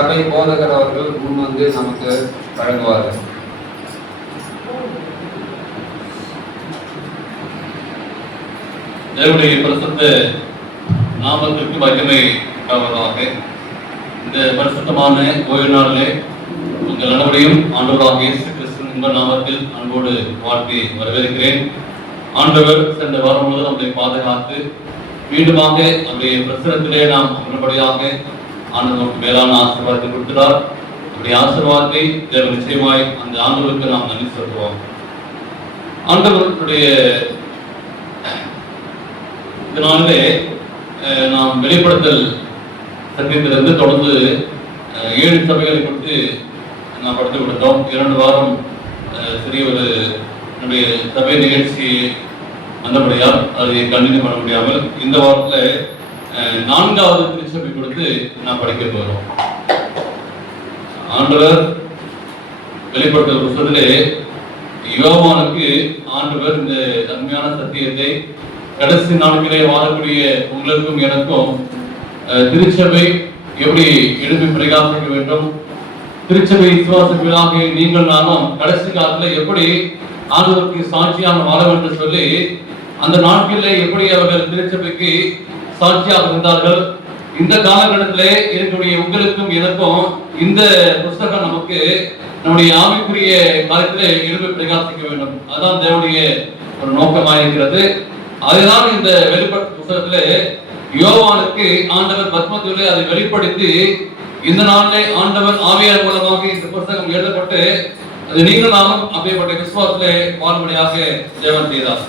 சபை போதகர் அவர்கள் முன் வந்து நமக்கு வழங்குவார்கள். தேவனுடைய பரிசுத்த நாமத்திற்கு மகிமை உண்டாவதாக. இந்த பரிசுத்தமான ஓய்வு நாளிலே உங்கள் அனைவரையும் ஆண்டவராக இயேசு கிறிஸ்துவின் இன்ப நாமத்தில் அன்போடு வாழ்த்தி வரவேற்கிறேன். ஆண்டவர் சென்ற வாரம் முழுவதும் நம்மை பாதுகாத்து மீண்டுமாக அவருடைய பிரசனத்திலே நாம் அமர்படியாக ஆண்டவருக்கு மேலான ஆசீர்வாதத்தை கொடுக்கிறார். அப்படி ஆசீர்வாதத்தை தேவன் நிச்சயமாய் அந்த ஆண்டவருக்கு நாம் நன்றி சொல்லுவோம். ஆண்டவருடைய இதனாலே நாம் வெளிப்படுத்தல் சத்தியத்திலிருந்து தொடர்ந்து 7 சபைகளை கொடுத்து நாம் படுத்து கொடுத்தோம். 2 வாரம் சிறிய ஒரு என்னுடைய சபை நிகழ்ச்சி வந்தபடியால் அதை கண்டினியூ பண்ண முடியாமல் இந்த வாரத்தில் 4வது திருச்சபை கொடுத்து நாம் படிக்க போகிறோம். ஆண்டவர் வெளிப்படுத்தல் புத்தகத்திலே யோவானுக்கு ஆண்டவர் இந்த அருமையான சத்தியத்தை கடைசி நாட்களே வாழக்கூடிய உங்களுக்கும் எனக்கும் திருச்சபை எப்படி எழுப்பி பிரகாசிக்க வேண்டும், திருச்சபை விசுவாசிகளாக நீங்கள் நானும் கடைசி காலத்துல எப்படி ஆண்டவருக்கு சாட்சியாக வாழ வேண்டும் சொல்லி அந்த நாட்களில் எப்படி அவர்கள் திருச்சபைக்கு சாட்சியாக இருந்தார்கள். இந்த காலகட்டத்திலே இருக்கக்கூடிய உங்களுக்கும் எனக்கும் இந்த புஸ்தகம் நமக்கு நம்முடைய ஆவிக்குரிய காலத்திலே எழுப்பி பிரகாசிக்க வேண்டும். அதுதான் தேவனுடைய ஒரு நோக்கமாக இருக்கிறது. அதுதான் இந்த வெளிப்படுத்த புத்தகத்திலே யோவானுக்கு ஆண்டவர் பத்மத்திலே அதை வெளிப்படுத்தி இந்த நாளிலே ஆண்டவர் ஆவியார் மூலமாக இந்த புத்தகம் எழுதப்பட்டு அது நீங்கள் நாமும் அப்படிப்பட்ட விசுவாசத்திலே பால்படியாக தேவன் செய்தார்.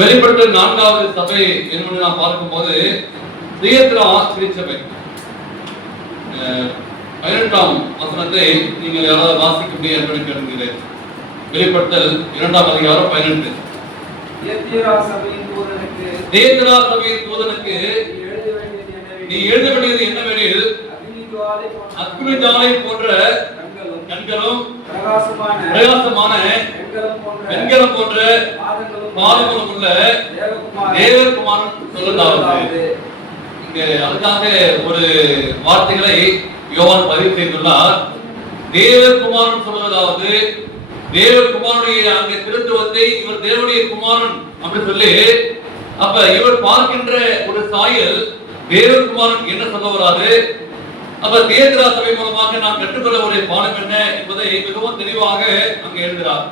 வெளிப்படுத்த 4வது சபை என்று நாம் பார்க்கும்போது தியத்ரா திருச்சபை 18ஆம் வசனத்தை நீங்கள் யாராவது வாசிக்க முடியும் என்று கேட்கிறேன். வெளிப்படுத்தல் 2ஆம் அதிகாரம் 18. தியத்ரா சபையின் தூதனுக்கு நீ எழுத வேண்டியது என்னவெனில் அக்னி ஜுவாலை போன்ற கண்களும் பிரகாசமான வெண்கலம் போன்ற பாதங்களும் உள்ள தேவகுமாரன் சொல்வதாவது. இங்க அதுக்காக ஒரு வார்த்தைகளை யோவான் பதிவு செய்துள்ளார். தேவகுமாரன் சொல்வதாவது தேவகுமாரனுடைய அங்கே திருத்துவத்தை இவர் தேவனுடைய குமாரன் அப்படின்னு சொல்லி, அப்ப இவர் பார்க்கின்ற ஒரு சாயல் தேவகுமாரன் என்ன சொல்ல வராது. அப்ப தியத்ரா சபை மூலமாக நாம் கற்றுக்கொள்ள ஒரு பாடம் என்ன என்பதை மிகவும் தெளிவாக அங்க எழுதுகிறார்.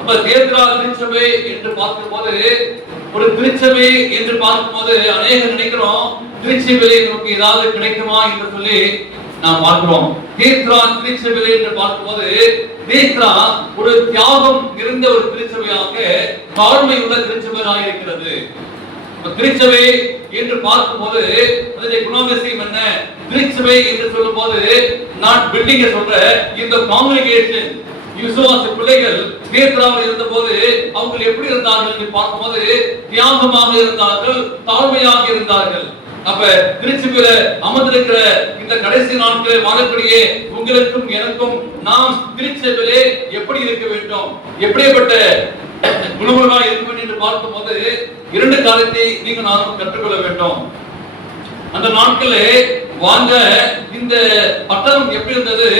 அப்ப தியத்ரா திருச்சபை என்று பார்க்கும்போது ஒரு திருச்சபை என்று பார்க்கும்போது அநேகர் நினைக்கிறோம் திருச்சபையிலே நமக்கு ஏதாவது கிடைக்குமா என்று சொல்லி நாம் பார்க்கிறோம். தியத்ரா திருச்சபை என்று பார்க்கும்போது தியத்ரா ஒரு தியாகம் இருந்த ஒரு திருச்சபையாக தாழ்மை உள்ள திருச்சபையாக இருக்கிறது. திருச்சபை என்று பார்க்கும்போது அதனுடைய குணாதிசயம் என்ன? திருச்சபை என்று சொல்லும் போது நான் பில்டிங்க சொல்ற இந்த காங்கிரிகேஷன் விசுவாச பிள்ளைகள் தியத்ராவில் இருந்த போது அவங்க எப்படி இருந்தார்கள் என்று பார்க்கும்போது தியாகமாக இருந்தார்கள், தாழ்மையாக இருந்தார்கள். அப்ப திருச்சபையில அமர்ந்திருக்கிற இந்த கடைசி நாட்களில் வாழக்கூடிய உங்களுக்கும் எனக்கும் நாம் திருச்சபையிலே எப்படி இருக்க வேண்டும், எப்படிப்பட்ட குணங்களாக இருக்க வேண்டும் என்று பார்க்கும்போது 2 காரியத்தை நீங்க நானும் கற்றுக்கொள்ள வேண்டும். அந்த நாட்களே வாங்க இந்த பட்டணம் எப்படி இருந்தது,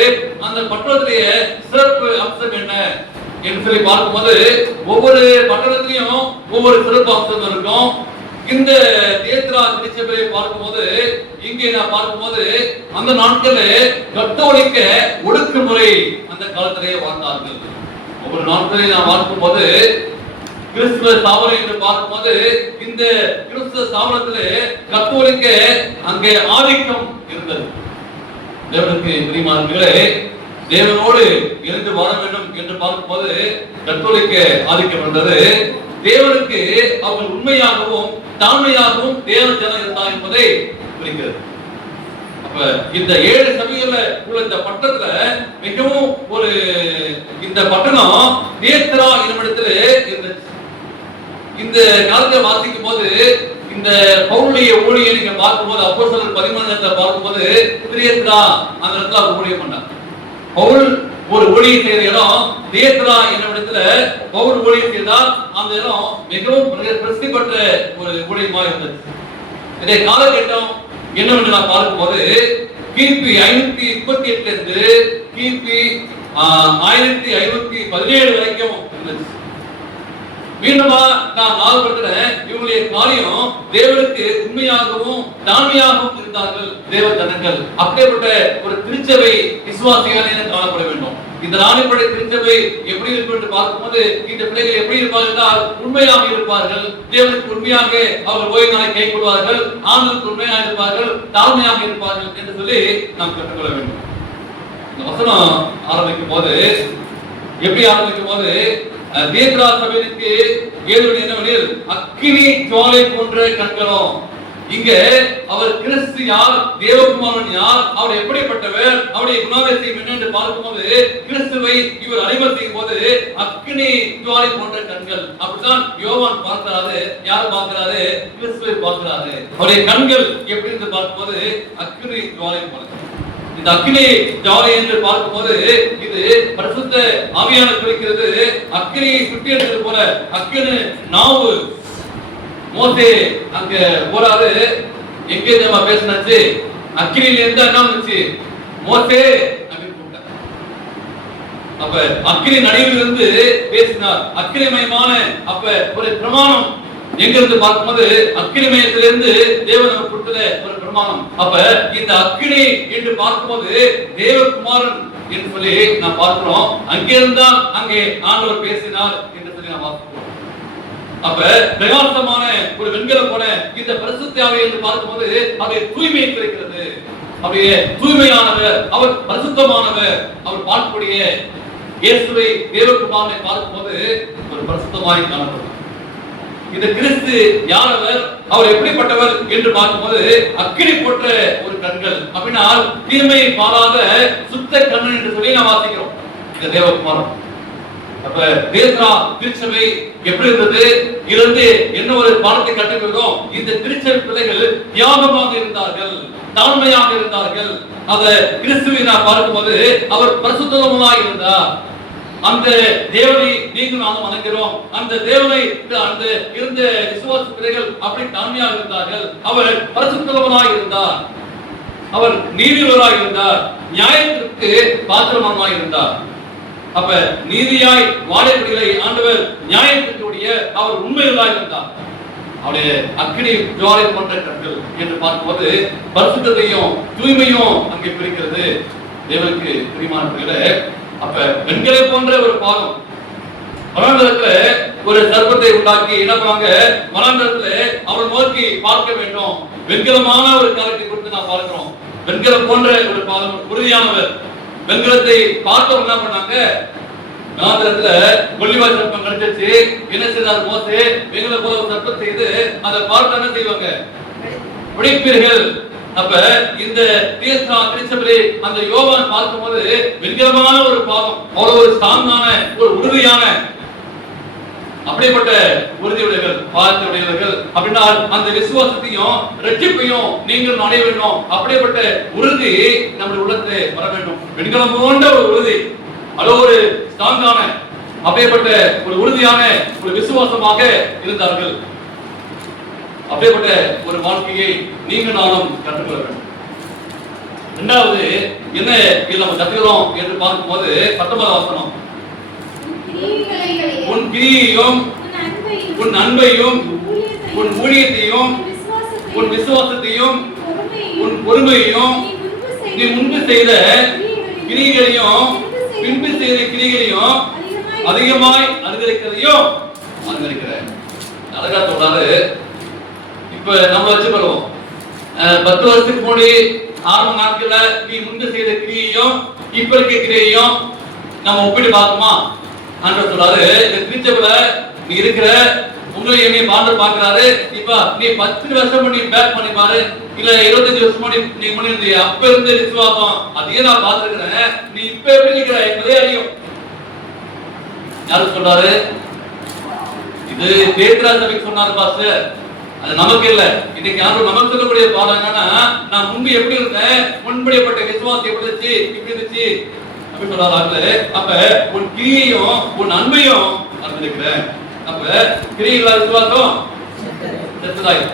அந்த பட்டணத்திலேயே சிறப்பு அம்சம் என்ன என்று சொல்லி பார்க்கும்போது ஒவ்வொரு பட்டணத்திலையும் ஒவ்வொரு சிறப்பு அம்சம் இருக்கும். இந்த தியத்ரா திருச்சபையை பார்க்கும்போது இங்கே நான் பார்க்கும்போது அந்த நாட்களே கத்தோலிக்க ஒடுக்குமுறை அந்த காலத்திலேயே வாழ்ந்தார்கள். ஒவ்வொரு நாட்களை நான் பார்க்கும்போது கிறிஸ்துவ ஸ்தாபனம் என்று பார்க்கும்போது இந்த கிறிஸ்துவ ஸ்தாபனத்திலே கத்தோலிக்க அங்கே ஆதிக்கம் இருந்தது. தேவனுக்கு பிரியமானவர்களே, தேவனோடு இருந்து வாழ வேண்டும் என்று பார்க்கும்போது கத்தோலிக்க ஆதிக்கம் இருந்தது. தேவனுக்கு அவர்கள் உண்மையாகவும் தாழ்மையாகவும் தேவ ஜனம் இருந்தார் என்பதை குறிக்கிறது. அப்ப இந்த 7 சபையில உள்ள இந்த பட்டணத்துல மிகவும் ஒரு இந்த பட்டணம் தியத்ரா என்னுமிடத்துல இருந்துச்சு. இந்த காலத்தை வாசிக்கும் போது இந்த பவுலுடைய ஊழியை நீங்க பார்க்கும்போது அப்போஸ்தலர் 13 பார்க்கும்போது தியத்ரா அந்த இடத்துல அவர் ஊழியம் பண்ணார். பவுல் ஒரு ஊழியம் செய்த இடம் தியத்ரா என்னுமிடத்துல பவுல் ஊழியம் செய்தால் அந்த இடம் மிகவும் பிரசித்தி பெற்ற ஒரு ஊழியமாக இருந்தது. இதே காலகட்டம் என்னவென்று நான் பார்க்கும்போது கிபி 538 இருந்து கிபி 1517 வரைக்கும் இருந்துச்சு. மீண்டுமா நான் ஞாபகப்படுத்துறேன், இவங்களுடைய காரியம் தேவனுக்கு உண்மையாகவும் தாழ்மையாகவும் இருந்தார்கள் தேவ ஜனங்கள். அப்படிப்பட்ட ஒரு திருச்சபை விசுவாசிகள் என காணப்பட வேண்டும். இந்த நாளின்படி திருச்சபை எப்படி இருக்கும் என்று பார்க்கும்போது இந்த பிள்ளைகள் எப்படி இருப்பார்கள் என்றால் உண்மையாக இருப்பார்கள், தேவனுக்கு உண்மையாக அவர்கள் ஓய்வு நாளை கை கொள்வார்கள், ஆண்களுக்கு உண்மையாக இருப்பார்கள், தாழ்மையாக இருப்பார்கள் என்று சொல்லி நாம் கற்றுக்கொள்ள வேண்டும். இந்த வசனம் ஆரம்பிக்கும் போது எப்படி ஆரம்பிக்கும் போது தீர்க்கா சபைக்கு ஏதுவன் என்னவெனில் அக்கினி ஜுவாலை போன்ற கண்களும். இங்க அவர் கிறிஸ்து யார், தேவகுமாரன் யார், அவர் எப்படிப்பட்டவர், அவருடைய குணாதிசயம் என்ன என்று பார்க்கும்போது கிறிஸ்துவை இவர் அறிமுகம் செய்யும் போது அக்கினி ஜுவாலை போன்ற கண்கள். அப்படித்தான் யோவான் பார்க்கிறாரு. யார் பார்க்கிறாரு? கிறிஸ்துவை பார்க்கிறாரு. அவருடைய கண்கள் எப்படி என்று பார்க்கும்போது அக்கினி ஜுவாலை போல. இந்த அக்கினி ஜுவாலை என்று பார்க்கும்போது இது பரிசுத்த ஆவியானவர் குறிக்கிறது. அக்கினியை சுட்டி எடுத்தது போல அக்கினி நாவு. மோசே அங்க போறாரு, எங்க நம்ம பேசினாச்சு, அக்கினியில இருந்து என்ன வந்துச்சு, மோசே அப்படின்னு கூப்பிட்டார். அப்ப அக்கினி நடுவில் இருந்து பேசினார். அக்கினிமயமான அப்ப ஒரு பிரமாணம் எங்க இருந்து பார்க்கும்போது அக்கினிமயத்திலிருந்து தேவன் நமக்கு கொடுத்தத ஒரு பிரமாணம். அப்ப இந்த அக்கினி என்று பார்க்கும்போது தேவகுமாரன் என்று சொல்லி நான் பார்க்கிறோம். அங்கிருந்தா அங்கே ஆண்டவர் பேசினார் என்று சொல்லி நான் பார்க்கிறோம். அப்ப பிரகாசமான ஒரு வெண்கலம் போல இந்த பரிசுத்த ஆவி என்று பார்க்கும்போது அவருடைய தூய்மையை குறிக்கிறது. அவருடைய தூய்மையானவர், அவர் பரிசுத்தமானவர். அவர் பார்க்கக்கூடிய இயேசுவை தேவகுமாரனை பார்க்கும்போது ஒரு பரிசுத்தமாய் காணப்படுகிறார். இந்த கிறிஸ்து யார், அவர் எப்படிப்பட்டவர் என்று பார்க்கும்போது அக்கினி போன்ற ஒரு கண்கள். அப்படின்னா தீமையை பாராத சுத்த கண்ணன் என்று சொல்லி நாம் வாசிக்கிறோம் இந்த தேவகுமாரன். அப்ப தேசா திருச்சபை எப்படி இருந்தது, இருந்து என்ன ஒரு பாடத்தை கற்றுக்கிறோம். இந்த திருச்சபை பிள்ளைகள் தியாகமாக இருந்தார்கள், தாழ்மையாக இருந்தார்கள். அத கிறிஸ்துவை நான் பார்க்கும்போது அவர் பரிசுத்தமாய் இருந்தார். அந்த தேவனை நீங்கள் நானும் வணங்குகிறோம். அந்த தேவனை அந்த இருந்த விசுவாச பிள்ளைகள் அப்படி தாழ்மையாக இருந்தார்கள். அவர் பரிசுத்தமாய் இருந்தார், அவர் நீதியுள்ளவராய் இருந்தார், நியாயத்திற்கு பாத்திரமானவராய் இருந்தார். அப்ப நீதியாய் வாழக்கூடியவர்களை ஆண்டவர் நியாயத்திற்குரிய அவர் உண்மையுள்ளவராய் இருந்தார். அவருடைய அக்கினி ஜுவாலை போன்ற கண்கள் என்று பார்க்கும்போது பரிசுத்தத்தையும் தூய்மையும் அங்கே பிரிக்கிறது தேவனுக்கு பிரியமானவர்களே. அப்ப பெண்களை போன்ற ஒரு பாகம் வனாந்தரத்துல ஒரு சர்ப்பத்தை உண்டாக்கி என்ன பண்ணாங்க, வனாந்தரத்துல அவர் நோக்கி பார்க்க வேண்டும். வெண்கலமான ஒரு காலத்தை கொடுத்து நான் பார்க்கிறோம். வெண்கலம் போன்ற ஒரு பாகம், உறுதியானவர். வெண்கலத்தை பார்த்தவர் என்ன பண்ணாங்க, வனாந்தரத்துல கொல்லிவாய் சர்ப்பம் கிடைச்சிச்சு. என்ன செய்தார் மோசே, வெண்கல போல ஒரு சர்ப்பம் செய்து அதை பார்த்து என்ன செய்வாங்க, பிடிப்பீர்கள். அப்ப இந்த தீர்க்கா திருச்சபையை அந்த யோவான் பார்க்கும்போது வெண்கலமான ஒரு பாவம், அவ்வளவு ஒரு ஸ்ட்ராங்கான ஒரு உறுதியான அப்படிப்பட்ட உறுதியுடையவர்கள், பாதத்தையுடையவர்கள். அப்படின்னா அந்த விசுவாசத்தையும் ரட்சிப்பையும் நீங்கள் அடைய வேண்டும். அப்படிப்பட்ட உறுதி நம்முடைய உள்ளத்தை வர வேண்டும். வெண்கலம் போன்ற ஒரு உறுதி, அது ஒரு ஸ்ட்ராங்கான அப்படிப்பட்ட ஒரு உறுதியான ஒரு விசுவாசமாக இருந்தார்கள். அப்படிப்பட்ட ஒரு வாழ்க்கையை நீங்க நானும் கற்றுக்கொள்ள வேண்டும். இரண்டாவது என்ன நம்ம கற்றுக்கிறோம் என்று பார்க்கும்போது 19 வசனம், உன் கிரியையும் உன் அன்பையும் உன் ஊழியத்தையும் உன் விசுவாசத்தையும் உன் பொறுமையையும் நீ முன்பு செய்த கிரியைகளையும் பின்பு செய்த கிரியைகளையும் அதிகமாய் அனுகரிக்கிறதையும் அனுகரிக்கிற. அழகா சொல்றாரு. இப்ப நம்ம வச்சுக்கிறோம் 10 வருஷத்துக்கு முன்னாடி ஆரம்ப நாட்கள்ல நீ முன்பு செய்த கிரியையும் இப்ப இருக்க கிரியையும் நம்ம ஒப்பிட்டு பார்க்கணுமா? ஆண்டவர் சொல்றாரு, இந்த திருச்சபையில நீ இருக்கிற உங்களை என்னைய ஆண்டவர் பார்க்கிறாரு. இப்ப நீ 10 வருஷம் நீ பேக் பண்ணி பாரு, இல்ல 25 வருஷம் நீ முன்னாடி அப்ப இருந்த விசுவாசம் அதையே நான் பார்த்திருக்கிறேன். நீ இப்ப எப்படி இருக்கிற என்பதே அறியும். யாரு சொல்றாரு? இது பேதுரு சபைக்கு சொன்னாரு பாஸ்டர், அது நமக்கு இல்ல. இன்னைக்கு யாரும் நமக்கு சொல்லக்கூடிய பாடம் என்னன்னா, நான் முன்பு எப்படி இருந்தேன், முன்படிப்பட்ட விசுவாசம் எப்படி இருந்துச்சு, இப்படி இருந்துச்சு அப்படி சொல்றாரு. அப்ப உன் கிரியையும் உன் அன்பையும் அறிந்திருக்கிறேன். அப்ப கிரியைகளா விசுவாசம் செத்துதாய்.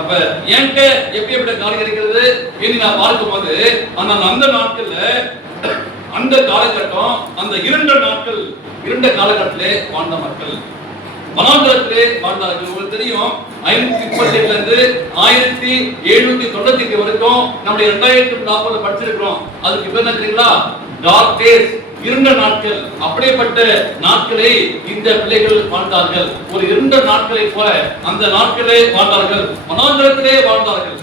அப்ப என்கிட்ட எப்படிப்பட்ட காலம் இருக்கிறது என்று நான் பார்க்கும்போது, ஆனால் அந்த நாட்கள்ல அந்த காலகட்டம், அந்த இருண்ட காலகட்டத்திலே வாழ்ந்த மக்கள் வனாந்தரத்திலே வாழ்ந்தார்கள். உங்களுக்கு தெரியும், 538 இருந்து 1798 வரைக்கும் நம்முடைய 2040 படிச்சிருக்கிறோம். அதுக்கு பேர் என்ன தெரியுங்களா? டார்க் டேஸ், இருண்ட நாட்கள். அப்படிப்பட்ட நாட்களை இந்த பிள்ளைகள் வாழ்ந்தார்கள். ஒரு இருண்ட நாட்களை போல அந்த நாட்களே வாழ்ந்தார்கள், வனாந்தரத்திலே வாழ்ந்தார்கள்.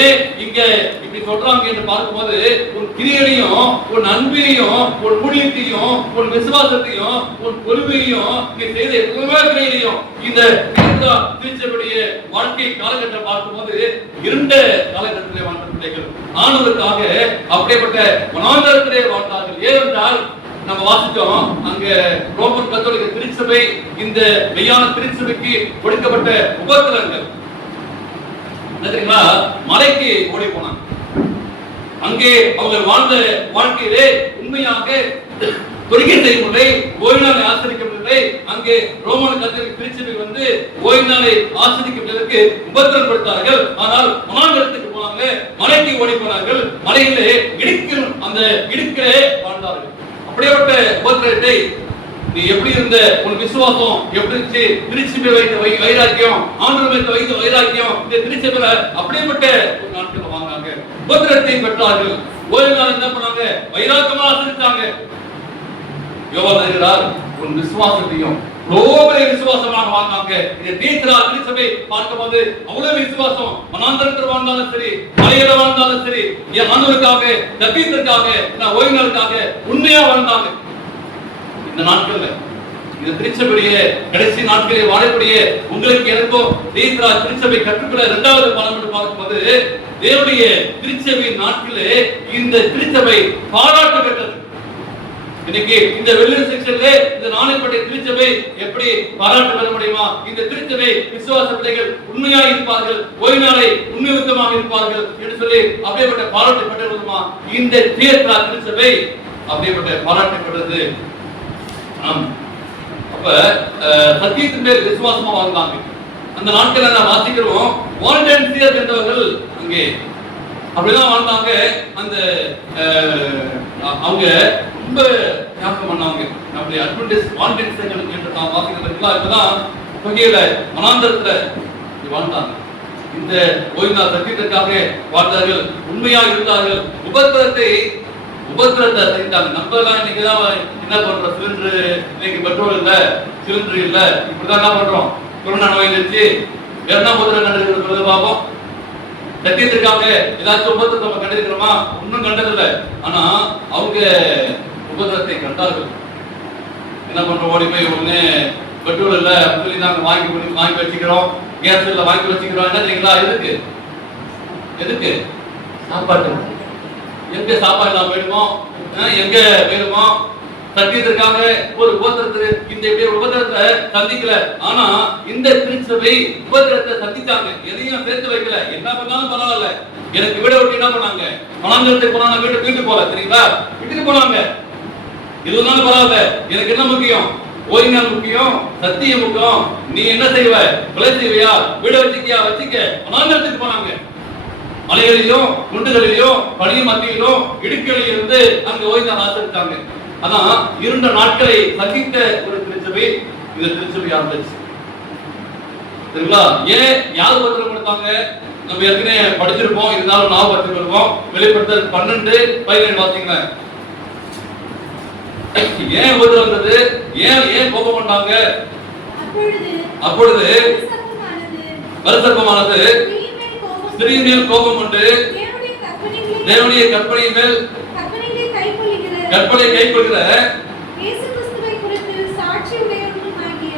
ஏன் இங்க இப்படி சொல்றாங்க என்று பார்க்கும்போது, உன் கிரியையும், உன் அன்பையும், உன் ஊழியத்தையும், உன் விசுவாசத்தையும், உன் பொறுமையையும் நீ செய்த எல்லா கிரியையும் இந்த திருச்சபையுடைய வாழ்க்கை காலகட்டம் பார்க்கும்போது இருண்ட காலகட்டத்திலே வாழ்ந்த பிள்ளைகள் ஆனதற்காக அப்படிப்பட்ட வனாந்தரத்திலே வாழ்ந்தார்கள். ஏனென்றால் நம்ம வாசிச்சோம், அங்க ரோமன் கத்தோலிக்க திருச்சபை, இந்த மெய்யான திருச்சபைக்கு கொடுக்கப்பட்ட உபத்திரங்கள் தெரியுங்களா? மலைக்கு ஓடி போனாங்க. அங்கே அவங்க வாழ்ந்த வாழ்க்கையிலே உண்மையாக தொழுகை செய்யவில்லை, ஓய்வு நாளை ஆசிரியக்கவில்லை. அங்கே ரோமன் கத்தோலிக்க திருச்சபை வந்து ஓய்வு நாளை ஆசிரியப்பதற்கு உபத்திரம் கொடுத்தார்கள். ஆனால் வனாந்தரத்துக்கு போனாங்க, மலைக்கு ஓடி போனார்கள். மலையிலே அந்த இடுக்கிலே வாழ்ந்தார்கள். அப்படியேப்பட்ட உபத்திரத்தை நீ எப்படி இருந்த, உன் விசுவாசம் எப்படி இருந்துச்சு, திருச்சபை வைத்த வைராக்கியம், ஆண்டவர் வைத்த வைராக்கியம், இந்த திருச்சபையில அப்படிப்பட்ட ஒரு நாட்கள் வாங்கினாங்க, உபத்திரத்தை பெற்றார்கள். ஓய்வு நாள் என்ன பண்ணாங்க? வைராக்கியமா ஆசிரித்தாங்க. யோவான் எழுதுகிறார், உன் விசுவாசத்தையும் எவ்வளவு விசுவாசமாக வாழ்ந்தாங்க. இந்த தீர்த்தரா திருச்சபை பார்க்கும்போது அவ்வளவு விசுவாசம். வனாந்தரத்தில் வாழ்ந்தாலும் சரி, மலையில வாழ்ந்தாலும் சரி, என் ஆண்டவருக்காக, தப்பீத்திற்காக, நான் ஓய்வு நாளுக்காக உண்மையா வாழ்ந்தாங்க. இந்த நாட்கள்ல இந்த திருச்சபைய கடைசி நாட்களில் வாழக்கூடிய உங்களுக்கு எனக்கும் தீர்த்தரா திருச்சபை கற்றுக்கொள்ள இரண்டாவது பாடம் என்று பார்க்கும்போது, தேவனுடைய திருச்சபை நாட்களிலே இந்த திருச்சபை பாராட்டு பெற்றது. இன்னைக்கு இந்த வெள்ளூர் செக்ஷன்ல இந்த நாளைப்பட்ட திருச்சபை எப்படி பாராட்டு பெற முடியுமா? இந்த திருச்சபை விசுவாச பிள்ளைகள் உண்மையாக இருப்பார்கள், ஓய்வு நாளை உண்மையுத்தமாக இருப்பார்கள் என்று சொல்லி அப்படிப்பட்ட பாராட்டு பெற்றதுமா இந்த தீர்த்தரா திருச்சபை அப்படிப்பட்ட பாராட்டு பெற்றது. அப்ப சத்தியத்தின் மேல் விசுவாசமா வாழ்ந்தாங்க. அந்த நாட்களை நான் வாசிக்கிறோம், வாலண்டியர்ஸ் என்றவர்கள் அங்கே அப்படிதான் வாழ்ந்தாங்க. அந்த அவங்க ரொம்ப தியாகம் பண்ணாங்க. நம்முடைய அட்வென்டிஸ்ட் வாலண்டியர்ஸ் என்று நான் வாசிக்கிறதுக்குலாம் இப்பதான் தொகையில வனாந்தரத்துல வாழ்ந்தாங்க. இந்த ஓய்வு நாள் சத்தியத்திற்காக வாழ்ந்தார்கள், உண்மையாக இருந்தார்கள். உபத்திரத்தை செஞ்சாங்க. நம்ம எல்லாம் இன்னைக்குதான் என்ன பண்றோம்? சிலிண்டர் இன்னைக்கு பெட்ரோல் இல்ல, சிலிண்டர் இல்ல, இப்படிதான் என்ன பண்றோம்? கொரோனா நோய் இருந்துச்சு, வேற என்ன உபத்திரம் கண்டிருக்கிறது பார்ப்போம். சத்தியத்திற்காக ஏதாச்சும் உபத்திரத்தை நம்ம கண்டிருக்கிறோமா? ஒன்னும் கண்டதில்லை. ஆனா அவங்க உபத்திரத்தை கண்டார்கள். என்ன பண்றோம்? ஓடி போய் ஒண்ணு பெட்ரோல் இல்ல அப்படின்னு சொல்லி நாங்க வாங்கி வச்சுக்கிறோம், கேஸ் இல்ல வாங்கி வச்சுக்கிறோம். என்ன தெரியுங்களா? எதுக்கு? சாப்பாட்டு. எங்க சாப்பாடு எல்லாம் போயிடுமோ, எங்க போயிடுமோ? சத்தியத்திற்காக ஒரு உபத்திரத்தை, இந்த உபத்திரத்தை சந்திக்கல. ஆனா இந்த திருச்சபை உபத்திரத்தை சந்திச்சாங்க, எதையும் சேர்த்து வைக்கல. என்ன பண்ணாலும் பரவாயில்ல, எனக்கு வீட விட்டு என்ன பண்ணாங்க? வனாந்தரத்துக்கு போனாங்க, வீட்டுக்கு போல, தெரியுங்களா? வீட்டுக்கு போனாங்க. இதுனாலும் பரவாயில்ல, எனக்கு என்ன முக்கியம்? ஓய்வு நாள் முக்கியம், சத்தியம் முக்கியம். நீ என்ன செய்வ? கொலை செய்வியா? வீட வச்சுக்க. வனாந்தரத்துக்கு போனாங்க. மலைகளிலும் குண்டுகளிலும் பனி மத்தியிலும் இடுக்களில் இருந்து அங்க ஓய்வு நாள் ஆசிரித்தாங்க. அதான் இருண்ட நாட்களை சந்தித்த ஒரு திருச்சபை இந்த திருச்சபையா இருந்துச்சு. சரிங்களா? ஏன் யார் உபத்திரம் கொடுத்தாங்க? நம்ம ஏற்கனவே படிச்சிருப்போம், இருந்தாலும் ஞாபகத்துக்கு வருவோம். வெளிப்படுத்தல் 12:17 வாசிங்க. ஏன் உபத்திரம் வந்தது? ஏன் கோபம் பண்ணாங்க? அப்பொழுது வருத்தமானது ஸ்திரீயின் மேல் கோபம் உண்டு, தேவனுடைய கற்பனை மேல் கற்பனை கைக்கொள்கிற இயேசு கிறிஸ்துவை குறித்து சாட்சி உடையவனுமாகிய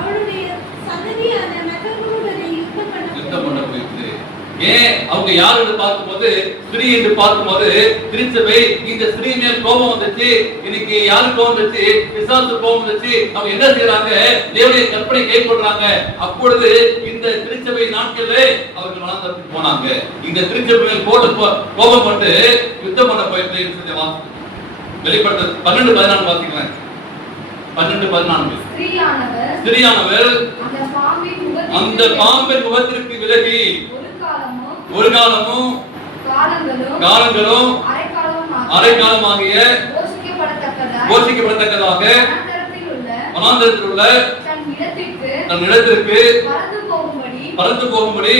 அவருடைய சந்ததியான மகன்களுடனே யுத்தம் பண்ண போயிற்று. ஏன் அவங்க யார் என்று பார்க்கும்போது, ஸ்திரீ என்று பார்க்கும்போது திருச்சபை இந்த ஸ்திரீ மேல் கோபம் வந்துச்சு. இன்னைக்கு யாருக்கு கோபம் வந்துச்சு? பிசாசு கோபம் வந்துச்சு. அவங்க என்ன செய்யறாங்க? தேவனுடைய கற்பனை கைக்கொள்றாங்க. அப்பொழுது இந்த திருச்சபை நாட்கள்ல அவர்கள் வனாந்தரத்துக்கு போனாங்க. இந்த திருச்சபை மேல் கோபம் கொண்டு யுத்தம் பண்ண போயிட்டு வெளிப்படுத்தல் 12:14 வாசிக்கலாம். 12:14 ஸ்திரீயானவர் அந்த பாம்பின் அந்த பாம்பின் முகத்திற்கு விலகி ஒரு காலமும் காலங்களும் அரைக்காலமாகிய போஷிக்கப்படத்தக்கதாக வனாந்தரத்தில் உள்ள தன் இடத்திற்கு பறந்து போகும்படி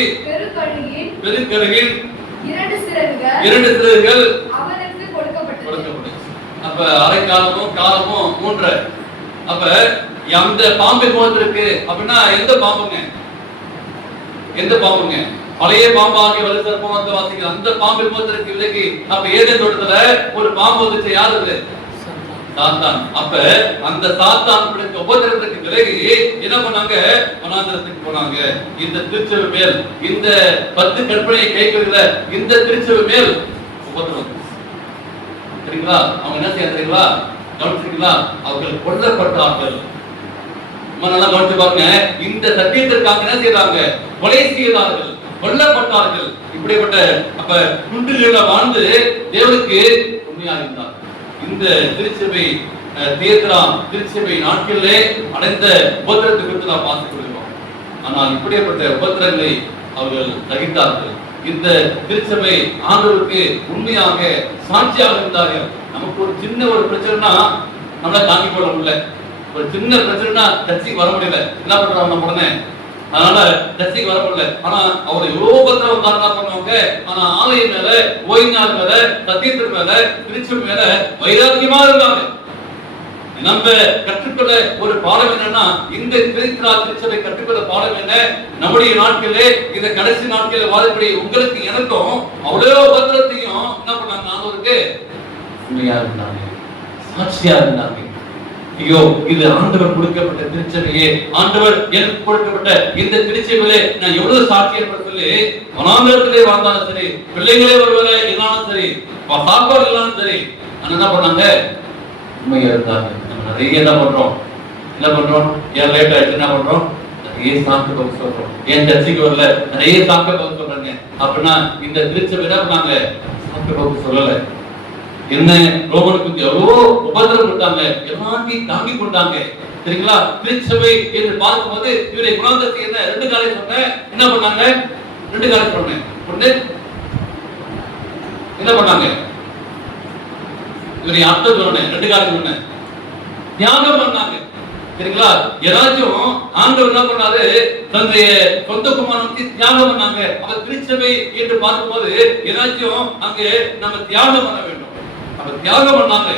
பெருக்கழுகின் 2 சிறகுகள் கொடுக்கப்பட்டது. அப்ப அரைக்காலமும் காலமும் 3. அப்ப அந்த பாம்பின் முகத்திற்கு அப்படின்னா எந்த பாம்புங்க? பழைய பாம்பாகிய வலு சர்ப்பம் வந்து வாசிக்கிற அந்த பாம்பின் முகத்திற்கு விலகி. அப்ப ஏதேன் தோட்டத்துல ஒரு பாம்பு வந்துச்சு, யாரு அது? சாத்தான். அப்ப அந்த சாத்தான் உபத்திரத்துக்கு விலகி என்ன பண்ணாங்க? வனாந்தரத்துக்கு போனாங்க. இந்த திருச்சபை மேல் இந்த 10 கற்பனையை கைக்கொள்கிற இந்த திருச்சபை மேல் உபத்திரம். சரிங்களா? அவங்க என்ன செய்யறீங்களா? கவனிச்சிங்களா? அவர்கள் கொல்லப்பட்டார்கள். நல்லா கவனிச்சு பாருங்க. இந்த சத்தியத்திற்காக என்ன செய்யறாங்க? கொலை செய்தார்கள், கொல்லப்பட்டார்கள். இப்படிப்பட்ட அப்ப குன்றில வாழ்ந்து தேவனுக்கு உண்மையாக இருந்தார். இந்த திருச்சபை திருச்சபை நாட்களிலே அடைந்த உபத்திரத்தை குறித்து நாம் பார்த்துக் கொள்கிறோம். ஆனால் இப்படிப்பட்ட உபத்திரங்களை அவர்கள் சகித்தார்கள். இந்த திருச்சபை ஆண்டவருக்கு உண்மையாக சாட்சியாக இருந்தார்கள். நமக்கு ஒரு சின்ன ஒரு பிரச்சனைனா நம்மள தாங்கிக் கொள்ள முடியல. ஒரு சின்ன பிரச்சனைனா சர்ச்சைக்கு வர முடியல. என்ன பண்றாங்க நம்ம உடனே? அதனால சர்ச்சைக்கு வர முடியல. ஆனா அவர் எவ்வளவு பத்திரம் பண்ணுவாங்க. ஆனா ஆலயம் மேல, ஓய்நாள் மேல, சத்தியத்தின் மேல, திருச்சபை மேல வைராக்கியமா இருந்தாங்க. நம்ம கற்றுக்கொள்ள ஒரு பாடம் என்னன்னா, இந்த திருச்சபை கற்றுக்கொள்ள பாடம் என்ன? நம்முடைய நாட்களிலே இந்த கடைசி நாட்களில் வாழக்கூடிய உங்களுக்கு எனக்கும் அவ்வளவு பத்திரத்தையும் என்ன பண்ணாங்க? ஆண்டவருக்கு உண்மையா இருந்தாங்க, சாட்சியா இருந்தாங்க. ஐயோ, இது ஆண்டவர் கொடுக்கப்பட்ட திருச்சபையே, ஆண்டவர் எனக்கு கொடுக்கப்பட்ட இந்த திருச்சபையிலே நான் எவ்வளவு சாட்சியம் சொல்லி வனாந்தரத்திலே வாழ்ந்தாலும் சரி, பிள்ளைங்களே ஒருவேளை இல்லாலும் சரி, சாப்பாடு இல்லாலும் சரி, என்ன பண்ணாங்க? உண்மையா இருந்தாங்க. நிறைய என்ன பண்றோம்? ஏன் லேட் ஆயிடுச்சு? என்ன பண்றோம்? நிறைய சாப்பிட்டு பகுதி சொல்றோம். ஏன் சர்ச்சைக்கு வரல? நிறைய சாப்பிட்டு பகுதி சொல்றாங்க. அப்படின்னா இந்த திருச்சபை என்ன பண்ணாங்க? சாப்பிட்டு பகுதி சொல்லல. என்ன ரோமனுக்கு எவ்வளோ உபத்திரம் கொடுத்தாங்க, எல்லாத்தையும் தாங்கி கொண்டாங்க. சரிங்களா? திருச்சபை என்று பார்க்கும்போது இவரை குணாந்தரத்துக்கு என்ன 2 காரியம் சொன்னேன். என்ன பண்ணாங்க? 2 காரியம் சொன்னேன். ஒண்ணு என்ன பண்ணாங்க? இவரை அர்த்தம் சொன்னேன். 2 காரியம் சொன்னேன். தியாகம் பண்ணாங்க. சரிங்களா? ஏதாச்சும் ஆண்டவர் என்ன பண்ணாரு? தன்னுடைய சொந்த குமாரனுக்கு தியாகம் பண்ணாங்க. அவர் திருச்சபை என்று பார்க்கும்போது ஏதாச்சும் அங்கே நம்ம தியாகம் பண்ண வேண்டும். தியாகம் பண்ணாங்க.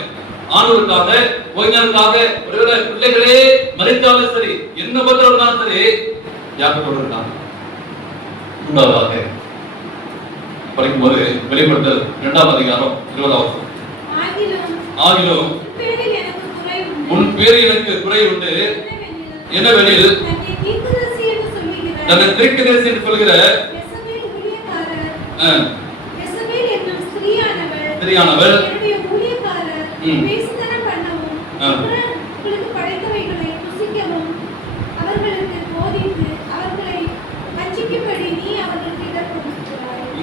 ஆண்டவருக்காக, ஓய்ஞருக்காக, ஒருவேளை பிள்ளைகளே மறைத்தாலும் சரி, என்ன பத்திரம் சரி, தியாகத்தோடு இருக்காங்க. 3வது படிக்கும்போது வெளிப்படுத்தல் 2ஆம் அதிகாரம் 20ஆம் வசனம். ஆகிலும் உன் பேரில் எனக்கு குறை உண்டு. என்னவெனில் தன்னை தீர்க்கதரிசி என்று சொல்கிற ஸ்திரீயானவள்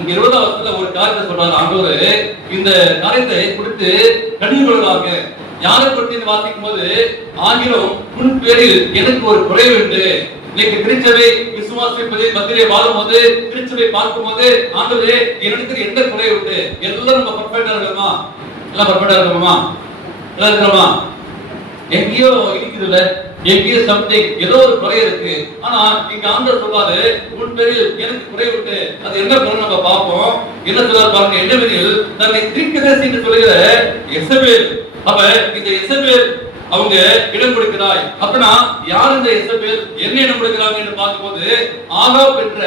இங்க 20ஆம் வசனத்துல ஒரு காரியத்தை சொல்றாரு ஆண்டவர். இந்த காரியத்தை குறித்து கடினமாக யாரை குறித்து வாசிக்கும் போது, ஆகிலும் உன் பேரில் எனக்கு ஒரு குறைவு உண்டு. இன்னைக்கு திருச்சபை விசுவாசிப்பது மத்தியிலே வாழும்போது, திருச்சபை பார்க்கும்போது, ஆண்டவரே என்னிடத்தில் என்ன குறைவு உண்டு? எல்லாரும் நம்ம பர்ஃபெக்டா இருக்கணுமா? எல்லாம் பர்ஃபெக்டா இருக்கணுமா? எல்லாம் இருக்கிறோமா? எங்கேயோ இருக்குது இல்ல, எங்கேயோ சம்திங் ஏதோ ஒரு குறை இருக்கு. ஆனா இங்க ஆண்டவர் சொல்றாரு, உன் பேரில் எனக்கு குறைவு உண்டு. அது என்ன குறை நம்ம பார்ப்போம். என்ன சொல்றாரு பாருங்க. என்னவெனில் தன்னை தீர்க்கதரிசி என்று சொல்கிற எசபேல். அப்ப இந்த எசபேல் அவங்க இடம் கொடுக்கிறாய். அப்படின்னா யார் இந்த எசபேல்? என்ன இடம் கொடுக்கிறாங்க என்று பார்க்கும்போது, ஆகாப் என்ற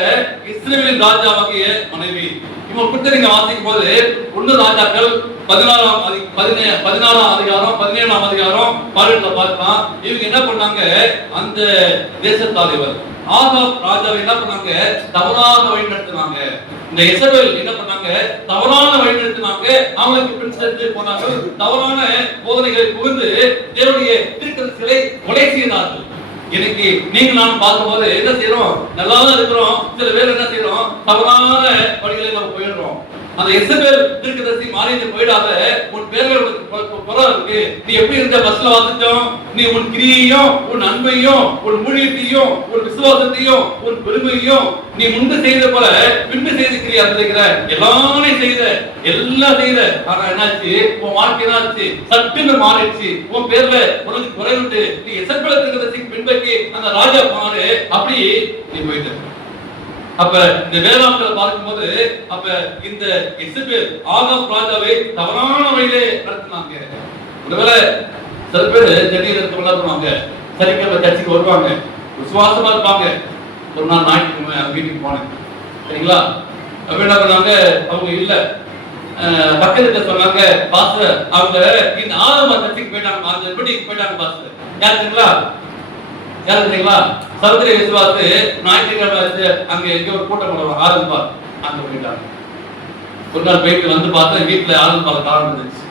இஸ்ரவேலின் ராஜாவாகிய மனைவி. இவங்க குறித்து நீங்க வாசிக்கும் போது 1 ராஜாக்கள் 16ஆம் அதிகாரம் 17ஆம் அதிகாரம் 18ல பார்க்கலாம். இவங்க என்ன பண்ணாங்க? அந்த தேசத்தாலைவர் ஆகாப் ராஜாவை என்ன பண்ணாங்க? தவறாக வழிநடத்தினாங்க. இந்த எசபேல் என்ன பண்ணாங்க? தவறான வழிநடத்தினாங்க. அவங்களுக்கு பின் சென்று போனாங்க. தவறான போதனைகளை புகுந்து தேவனுடைய தீர்க்கதரிசிகளை கொலை செய்தார்கள். இன்னைக்கு நீங்க நான் பார்க்கும்போது என்ன செய்யறோம்? நல்லா தான் இருக்கிறோம். சில பேர் என்ன செய்யறோம்? தவறான வழிகளை நம்ம போயிடுறோம். அந்த எசபேல் தீர்க்கதரிசி மாறி போயிடாத, உன் பேர்ல குறை இருக்கு. நீ எப்படி இருந்த பஸ்ல வாசிச்சோம், நீ உன் கிரியையும் உன் அன்பையும் உன் ஊழியத்தையும் உன் விசுவாசத்தையும் உன் பெருமையும் நீ முன்பு செய்த போல பின்பு செய்திருக்கிறியா இருக்கிற எல்லாமே செய்த எல்லாம் செய்த. ஆனா என்னாச்சு, உன் வாழ்க்கை என்னாச்சு, சட்டுன்னு மாறிடுச்சு. உன் பேர்ல உனக்கு குறை உண்டு. நீ எசபேல் தீர்க்கதரிசிக்கு பின்பற்றி அந்த ராஜா மாறு, அப்படி நீ போயிட்ட. அப்ப இந்த வேதாந்தத்தை பார்க்கும்போது அப்ப இந்த எசபேல் ஆகாப் ராஜாவை தவறான வழியிலே நடத்தினாங்க. ஒருவேளை சில பேர் சென்னையில பண்ணுவாங்க, சனிக்கிழமை சர்ச்சைக்கு வருவாங்க, விசுவாசமா இருப்பாங்க. ஒரு நாள் ஞாயிற்றுக்கிழமை வீட்டுக்கு போனேன், சரிங்களா? அப்ப என்ன பண்ணாங்க, அவங்க இல்ல பக்கத்துல சொன்னாங்க, பாஸ்டர் அவங்க இந்த ஆரம்ப சர்ச்சைக்கு போயிட்டாங்க, அந்த மீட்டிங் போயிட்டாங்க பாஸ்டர். யாருங்களா யாருங்களா சகோதரி விசுவாசு ஞாயிற்றுக்கிழமை அங்க எங்க ஒரு கூட்டம் போடுவாங்க, ஆரம்பால் அங்க போயிட்டாங்க. ஒரு நாள் போயிட்டு வந்து பார்த்தா வீட்டுல ஆரம்பால் காலம் இருந்துச்சு.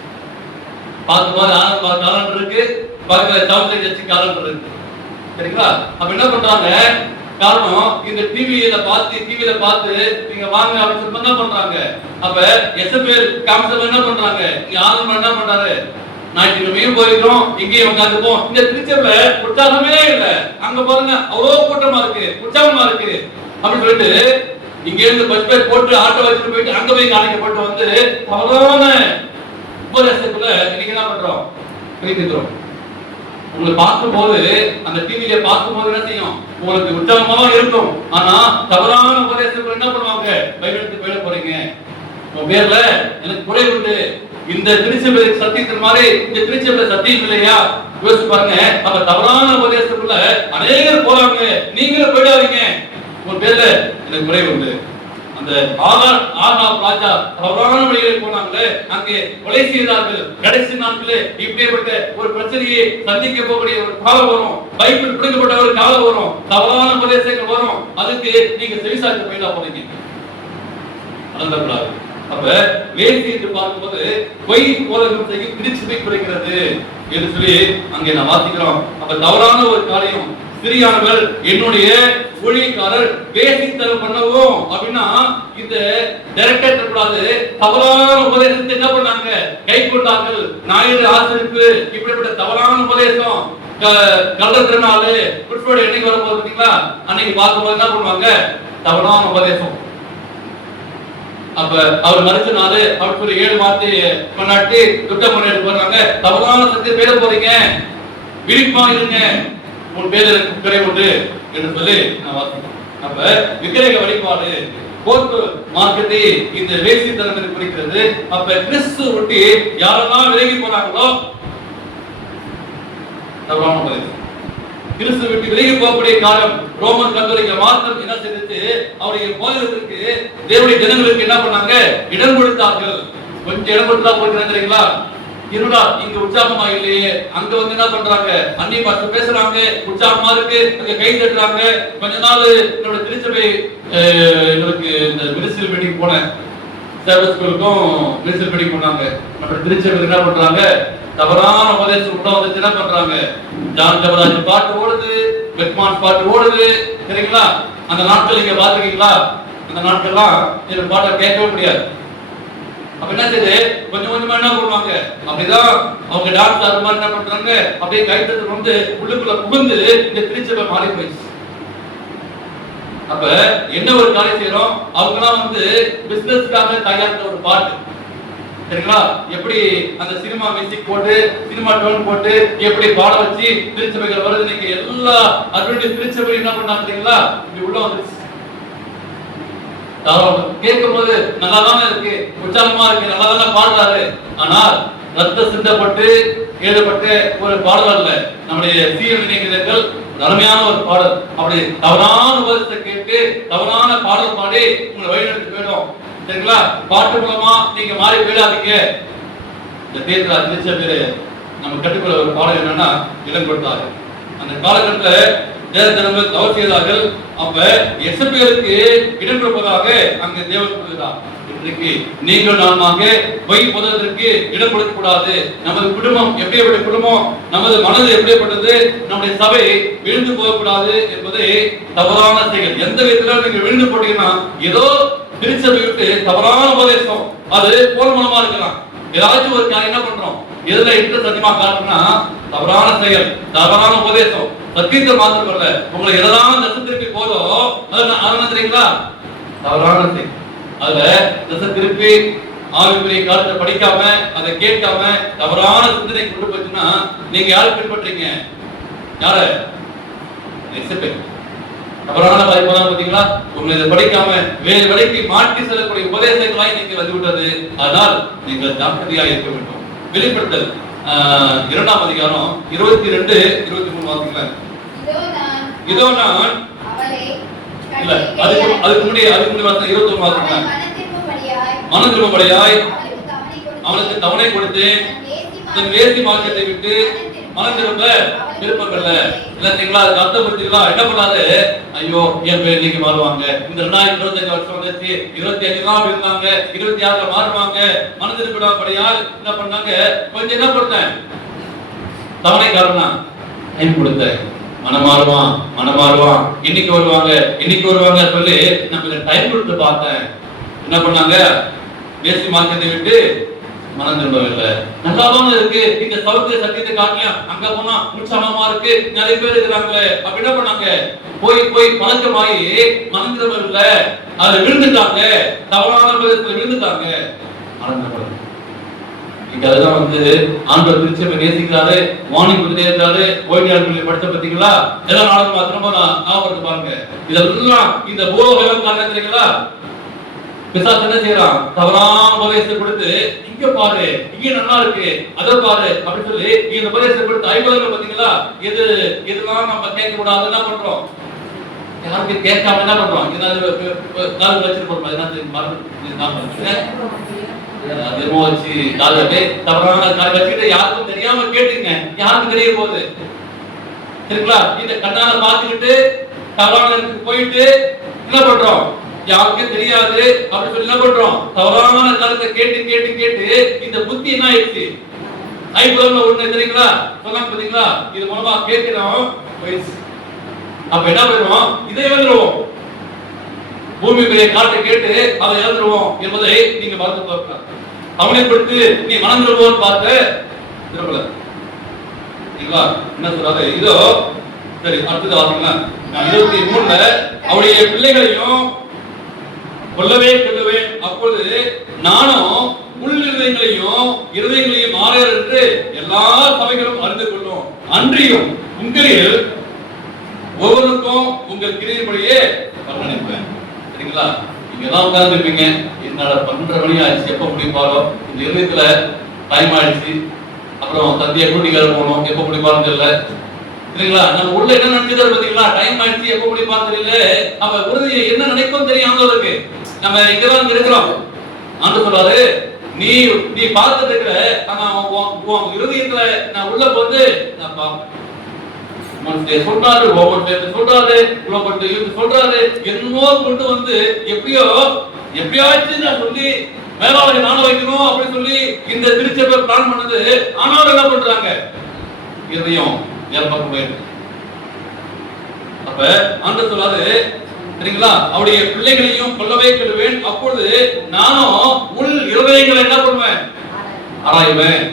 பார்க்கும் போது ஆரம்பால் காலம் இருக்கு, பக்கத்துல சகோதரி சர்ச்சை காலம் இருக்கு, சரிங்களா? அப்ப என்ன பண்றாங்க, காரணம் இந்த டிவியில பார்த்து நீங்க வாங்க அப்படின்னு சொல்லி என்ன பண்றாங்க. அப்ப எசபேல் காமிச்சல் என்ன பண்றாங்க, இங்க ஆரம்பம் என்ன பண்றாரு, ஞாயிற்றுக்கிழமையும் போயிருக்கோம், இங்கேயும் உட்காந்துப்போம். இந்த திருச்சபையில உற்சாகமே இல்லை. அங்க பாருங்க அவ்வளோ கூட்டமா இருக்கு, உற்சாகமா இருக்கு அப்படின்னு சொல்லிட்டு இங்க இருந்து பஸ் பேர் போட்டு ஆட்டோ வச்சுட்டு போயிட்டு அங்க போய் காணிக்கப்பட்டு வந்து தவறான உபதேசத்துல இன்னைக்கு என்ன பண்றோம், பிரிக்கிறோம். உங்களை பார்க்கும் போது அந்த டிவியில பார்க்கும் போது என்ன செய்யும், உங்களுக்கு உற்சாகமா இருக்கும். ஆனா தவறான உபதேசத்துல என்ன பண்ணுவாங்க, பைபிளுக்கு போயிட போறீங்க, உங்க பேர்ல எனக்கு குறை உண்டு. இந்த திருச்சபை சத்தியத்தின் மாதிரி இந்த திருச்சபை சத்தியம் இல்லையா? யோசிச்சு பாருங்க. அப்ப தவறான உபதேசத்துக்குள்ள அநேகர் போறாங்க, நீங்களும் போயிடாதீங்க, உங்க பேர்ல எனக்கு குறை உண்டு. அந்த ஆகாப் ராஜா தவறான வழியிலே போனாங்களே, அங்கே கொலை செய்தார்கள். கடைசி நாட்களே இப்படிப்பட்ட ஒரு பிரச்சனையை சந்திக்க போகக்கூடிய ஒரு காலம் வரும், பைபிள் பிடிக்கப்பட்ட ஒரு காலம் வரும், தவறான உபதேசங்கள் வரும். அதுக்கு நீங்க செவிசாய்த்து போயிடா போறீங்க, அனந்தப்படாது. அப்ப வேசி என்று பார்க்கும்போது பொய் போதகம் செய்யும் திருச்சபை குறைக்கிறது என்று சொல்லி அங்கே நான் வாசிக்கிறோம். அப்ப தவறான ஒரு காரியம், சிறியானவர் என்னுடைய ஊழியக்காரர் வேசித்தனம் பண்ணவும் அப்படின்னா இந்த டைரக்டர் கூடாது. தவறான உபதேசத்தை என்ன பண்ணாங்க, கை கொண்டார்கள். ஞாயிறு ஆசிரியப்பு இப்படிப்பட்ட தவறான உபதேசம், கள்ளத்தினாலே குட்போட என்னைக்கு வரப்போகுது பார்த்தீங்களா, அன்னைக்கு பார்க்கும்போது என்ன பண்ணுவாங்க, தவறான உபதேசம். அப்ப அவர் மறுச்சனால அவர் ஒரு 7 வார்த்தையை கொண்டாட்டி துக்கம் பண்ணிட்டு போறாங்க. தவறான சத்தியத்தை பேர போறீங்க, விழிப்பா இருங்க, உன் பேர்ல குறை உண்டு என்று சொல்லி நான் வாசிக்கிறேன். அப்ப விக்கிரக வழிபாடு போர்ப்பு மார்க்கத்தை இந்த வேசித்தனத்தை குறிக்கிறது. அப்ப கிறிஸ்து விட்டு யாரெல்லாம் விலகி போறாங்களோ தவறான உபதேசம். கிறிஸ்து விட்டு விலகி போகக்கூடிய காலம் ரோமன் கத்தோலிக்க மார்க்கம் என்ன செய்து அவருடைய போதகத்திற்கு தேவனுடைய ஜனங்களுக்கு என்ன பண்ணாங்க, இடம் கொடுத்தார்கள். கொஞ்சம் இடம் கொடுத்தா போயிட்டு தெரியுங்களா, இருடா இங்க உற்சாகமா இல்லையே, அங்க வந்து என்ன பண்றாங்க, அன்னி பாட்டு பேசுறாங்க, உற்சாகமா இருக்கு, அங்க கை தட்டுறாங்க. கொஞ்ச நாள் என்னோட திருச்சபை எங்களுக்கு இந்த மினிஸ்ட்ரி மீட்டிங் போனேன், சர்வீஸ் ஸ்கூலுக்கும் மினிஸ்ட்ரி மீட்டிங் போனாங்க. மற்ற திருச்சபை என்ன பண்றாங்க, தவறான உபதேசம் உள்ள வந்து என்ன பண்றாங்க, ஜான் ஜபராஜ் பாட்டு ஓடுது, பெட்மான் பாட்டு ஓடுது, சரிங்களா? அந்த நாட்கள் நீங்க பாத்துக்கீங்களா? அந்த நாட்கள்லாம் இந்த பாட்டை கேட்கவே முடியாது. அப்ப என்ன செய்யுது, கொஞ்சம் கொஞ்சமா என்ன பண்ணுவாங்க, அப்படிதான் அவங்க டான்ஸ் அது மாதிரி என்ன பண்றாங்க, அப்படியே கைத்தட்டு வந்து உள்ளுக்குள்ள புகுந்து இந்த திருச்சபை மாறி போயிடுச்சு. அப்ப என்ன ஒரு காரியம் செய்யறோம், அவங்கலாம் வந்து பிசினஸ்க்காக தயாரித்த ஒரு பாட்டு, சரிங்களா? எப்படி அந்த சினிமா மியூசிக் போட்டு சினிமா டோன் போட்டு எப்படி பாட வச்சு திருச்சபைகள் வருது. நீங்க எல்லா அட்வென்டிஸ்ட் திருச்சபை என்ன பண்ணாங்களா, இப்படி உள்ள வந்துருச்சு. கேட்கும் போது நல்லா தானே இருக்கு, உற்சாகமா இருக்கு, நல்லா தானே பாடுறாரு. ஆனால் ரத்த சிந்தப்பட்டு எழுதப்பட்ட ஒரு பாடல் அல்ல. நம்முடைய சீரன் நினைக்கிறீர்கள் அருமையான ஒரு பாடல். அப்படி தவறான உபதேசத்தை கேட்டு தவறான பாடல் பாடி உங்களை வழிநடத்தி போயிடும், சரிங்களா? பாட்டு மூலமா நீங்க மாறி போயிடாதீங்க. இந்த தேர்தல் திருச்சபையில நம்ம கட்டுக்குள்ள ஒரு பாடல் என்னன்னா, இடம் கொடுத்தாரு. அந்த காலகட்டத்தில் தேவஜனங்கள் தவறு செய்தார்கள். அப்ப எசபேலுக்கு இடம் கொடுப்பதாக அங்க தேவன் சொல்கிறார். இன்றைக்கு நீங்கள் நாமாக பொய் புதற்கு இடம் கொடுக்க கூடாது. நமது குடும்பம் எப்படிப்பட்ட குடும்பம், நமது மனது எப்படிப்பட்டது, நம்முடைய சபை விழுந்து போகக்கூடாது என்பதை தவறான செயல். எந்த விதத்துல நீங்க விழுந்து போட்டீங்கன்னா, ஏதோ திருச்சபை விட்டு தவறான உபதேசம் அது போர்மனமா இருக்கலாம். ஏதாச்சும் ஒரு காரியம் என்ன பண்றோம், எதுல இன்ட்ரெஸ்ட் அதிகமா காட்டுனா தவறான செயல், தவறான உபதேசம். சத்தியத்தை மாத்திரம் இல்ல, உங்களுக்கு எதெல்லாம் திசை திருப்பி போதோ அது தெரியுங்களா, தவறான செயல். அதுல திசை திருப்பி ஆவிக்குரிய காலத்தை படிக்காம அதை கேட்காம தவறான சிந்தனை கொண்டு போச்சுன்னா நீங்க யாரு பின்பற்றீங்க? யார? தவறான வாய்ப்பெல்லாம் பார்த்தீங்களா? உங்களை இதை படிக்காம வேறு வழிக்கு மாற்றி செல்லக்கூடிய உபதேசங்களாய் நீங்க வந்து விட்டது. அதனால் நீங்கள் ஜாக்கிரதையா இருக்க வேண்டும். வெளிப்படுத்தல் 2ஆம் அதிகாரம் 22, 23 வாசிக்கலாம். இதோ நான் இல்ல அதுக்கு முன்னாடி வாசிக்கலாம். 21 வாசிக்கலாம். மனம் திரும்பும்படியாய் அவனுக்கு தவணை கொடுத்து தன் வேசி மார்க்கத்தை விட்டு மனம் திரும்ப விருப்பப்படல. இல்லைங்களா? அதுக்கு அர்த்தம் புரிஞ்சுங்களா? என்ன பண்ணாரு, ஐயோ என் பேர் இன்னைக்கு மாறுவாங்க, இந்த 2025 வருஷம் வந்துச்சு, 25 இருந்தாங்க, 26 மாறுவாங்க, மனம் திரும்பிடாபடியால் என்ன பண்ணாங்க, கொஞ்சம் என்ன பண்ணேன், தவணைக்காரனா டைம் கொடுத்தேன், மனமாறுவான் இன்னைக்கு வருவாங்க சொல்லி நம்ம டைம் கொடுத்து பார்த்தேன். என்ன பண்ணாங்க, வேசி மார்க்கத்தை விட்டு மனம் திரும்பவில்லை. நல்லாதான் இருக்கு, இந்த சவுக்கு சத்தியத்தை காட்டியா அங்க போனா உற்சாகமா இருக்கு, நிறைய பேர் இருக்கிறாங்களே அப்ப என்ன பண்ணாங்க, போய் பழக்கமாயி மனம் திரும்பவில்லை, அது விழுந்துட்டாங்க, தவறான விதத்துல விழுந்துட்டாங்க. இங்க அதுதான் ஆண்டவர் திருச்சபை நேசிக்கிறாரு, வார்னிங் கொடுத்தே இருக்கிறாரு. ஓய்வாளர்களை படிச்ச பார்த்தீங்களா, எல்லாம் நாளும் திரும்ப ஞாபகப்படுத்த பாருங்க. இதெல்லாம் இந்த பூலோகம் காரணம் தெரியுங்களா, பிசாசு என்ன செய்யறான், தவறான உபதேசத்தை கொடுத்து இங்க பாரு, இங்க நல்லா இருக்கு, அதை பாரு அப்படின்னு சொல்லி இந்த உபதேசத்தை கொடுத்து 50 பாத்தீங்களா, எதுலாம் நம்ம கேட்க கூடாது என்ன பண்றோம், யாருக்கு கேட்காம என்ன பண்றோம், கால் வச்சிருப்போம், வச்சு காலவே தவறான கால் வச்சுக்கிட்டு யாருக்கும் தெரியாம கேட்டுங்க, யாருக்கும் தெரிய போகுது சரிங்களா. இந்த கண்ணால பாத்துக்கிட்டு தவறான போயிட்டு என்ன பண்றோம், யாருக்கும் தெரியாது அப்படின்னு சொல்லி என்ன பண்றோம், தவறான கருத்தை கேட்டு இந்த புத்தி என்ன ஆயிடுச்சு, 50 ஒண்ணு தெரியுங்களா சொன்னாங்க பாத்தீங்களா, இது மூலமா கேட்கிறோம், அப்ப என்ன பண்ணுவோம், இதை எழுதுருவோம், பூமி மேலே காட்டை கேட்டு அதை எழுதுருவோம் என்பதை நீங்க மறந்து பார்க்கலாம். அவனை கொடுத்து நீ மனம் திரும்புவோன்னு பார்த்து திரும்பல. என்ன சொல்றாரு, இதோ சரி அடுத்தது வாசிக்கலாம். 23ல அவருடைய பிள்ளைகளையும் கொல்லுவேன், அப்பொழுது நானும் உள் இருதயங்களையும் மாறார் என்று எல்லா சபைகளும் அறிந்து கொள்ளும். அன்றியும் உங்களில் ஒவ்வொருக்கும் உங்கள் கிரியைப்படியே பலனளிப்பேன். சரிங்களா? இங்கதான் உட்கார்ந்து இருப்பீங்க, என்னோட 12 மணி ஆயிடுச்சு, எப்ப முடிப்பாரோ, இந்த இருதயத்துல டைம் ஆயிடுச்சு, அப்புறம் சந்தியா கூட்டிக்கார போகணும், எப்ப முடிப்பாருன்னு தெரியல. சரிங்களா? நம்ம உள்ள என்ன நினைச்சது பாத்தீங்களா, டைம் ஆயிடுச்சு, எப்ப முடிப்பான்னு தெரியல. அவ உறுதியை என்ன நினைக்கும் தெரியாம இருக்கு. நம்ம இங்கதான் இருக்கிறோம். ஆண்டு சொல்றாரு, நீ பார்த்துட்டு இருக்கிற இருதயத்துல நான் உள்ள போது சொல்றாரு, சொல்றாரு என்னமோ கொண்டு வந்து எப்படியாச்சும் நான் சொல்லி மேலாளரை நாண வைக்கணும் அப்படின்னு சொல்லி இந்த திருச்சபை பிளான் பண்ணது. ஆனாலும் என்ன பண்றாங்க, இருதயம் ஏற்படும் போயிருக்கு. அப்ப ஆண்டு சொல்றாரு சரிங்களா, அவருடைய பிள்ளைகளையும் கொல்லுவேன், அப்பொழுது நானும் உள் இருதயங்களை என்ன பண்ணுவேன், ஆராய்வேன்.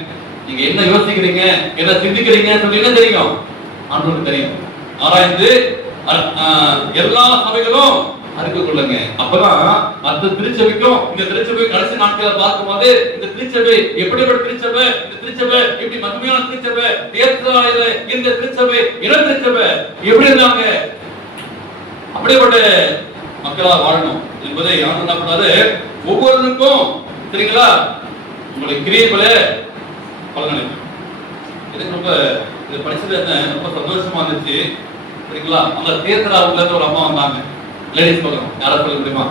நீங்க என்ன யோசிக்கிறீங்க, என்ன சிந்திக்கிறீங்க சொல்லி என்ன தெரியும், ஆண்டவருக்கு தெரியும். ஆராய்ந்து எல்லா சபைகளும் அறிந்து கொள்ளுங்க. அப்பதான் அந்த திருச்சபைக்கும் இந்த திருச்சபை கடைசி நாட்களை பார்க்கும்போது இந்த திருச்சபை எப்படிப்பட்ட திருச்சபை, இந்த திருச்சபை எப்படி மகிமையான திருச்சபை, இந்த திருச்சபை இளம் திருச்சபை எப்படி இருந்தாங்க, அப்படிப்பட்ட மக்களா வாழணும் என்பதை யாரும் என்ன பண்ணாரு, ஒவ்வொருக்கும் சரிங்களா உங்களுடைய கிரியைகள பலனளிக்கும். எனக்கு ரொம்ப இது படிச்சது என்ன ரொம்ப சந்தோஷமா இருந்துச்சு. சரிங்களா? அந்த தேர்தலாவுல ஒரு அம்மா வந்தாங்க, லேடிஸ் பக்கம், யாராவது சொல்ல முடியுமா?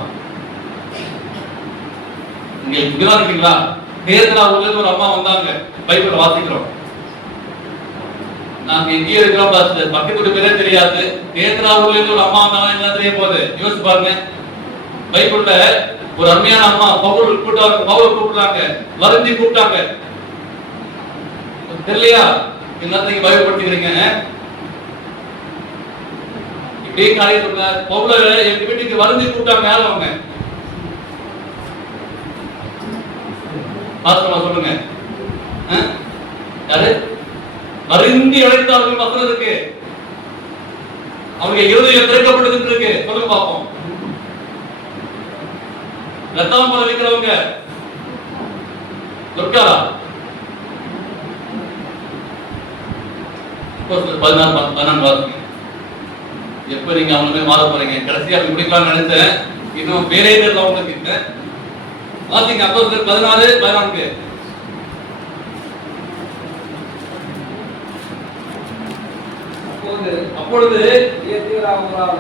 நீங்க இங்கதான் இருக்கீங்களா? தேர்தலாவுல ஒரு அம்மா வந்தாங்க, பைபிள் வாசிக்கிறோம். நாங்க எங்கேயே இருக்கிறோம், பக்கத்து பேரே தெரியாது. தேர்தலாவுல இருந்து ஒரு அம்மா வந்தாங்க, என்ன தெரிய போகுது யோசிச்சு பாருங்க. பைபிள்ல ஒரு அருமையான அம்மா பவுல் கூப்பிட்டாங்க, வருந்தி கூப்பிட்டாங்க. தெரியலையா? எல்லாத்தையும் பயப்படுத்திக்கிறீங்க. இப்படியே காரியம் சொல்ல பவுல எங்க வீட்டுக்கு வருந்தி கூப்பிட்டாங்க. யாரும் அவங்க பாஸ்டர் சொல்லுங்க. யாரு வருந்தி அழைத்தார்கள் வசனம் இருக்கு. அவங்க இருதயம் திறக்கப்பட்டது இருக்கு. சொல்லுங்க பாப்போம். ரத்தாம்பரம் இருக்கிறவங்க துர்காரா 14 எப்ப நீங்க அவங்களுமே மாற போறீங்க? கடைசியா அப்படி முடிக்கலாம்னு நினைச்சேன். இன்னும் வேறே தெரியல உங்களுக்கு. வாசிங்க அப்போஸ்தலர் 14:14. அப்பொழுது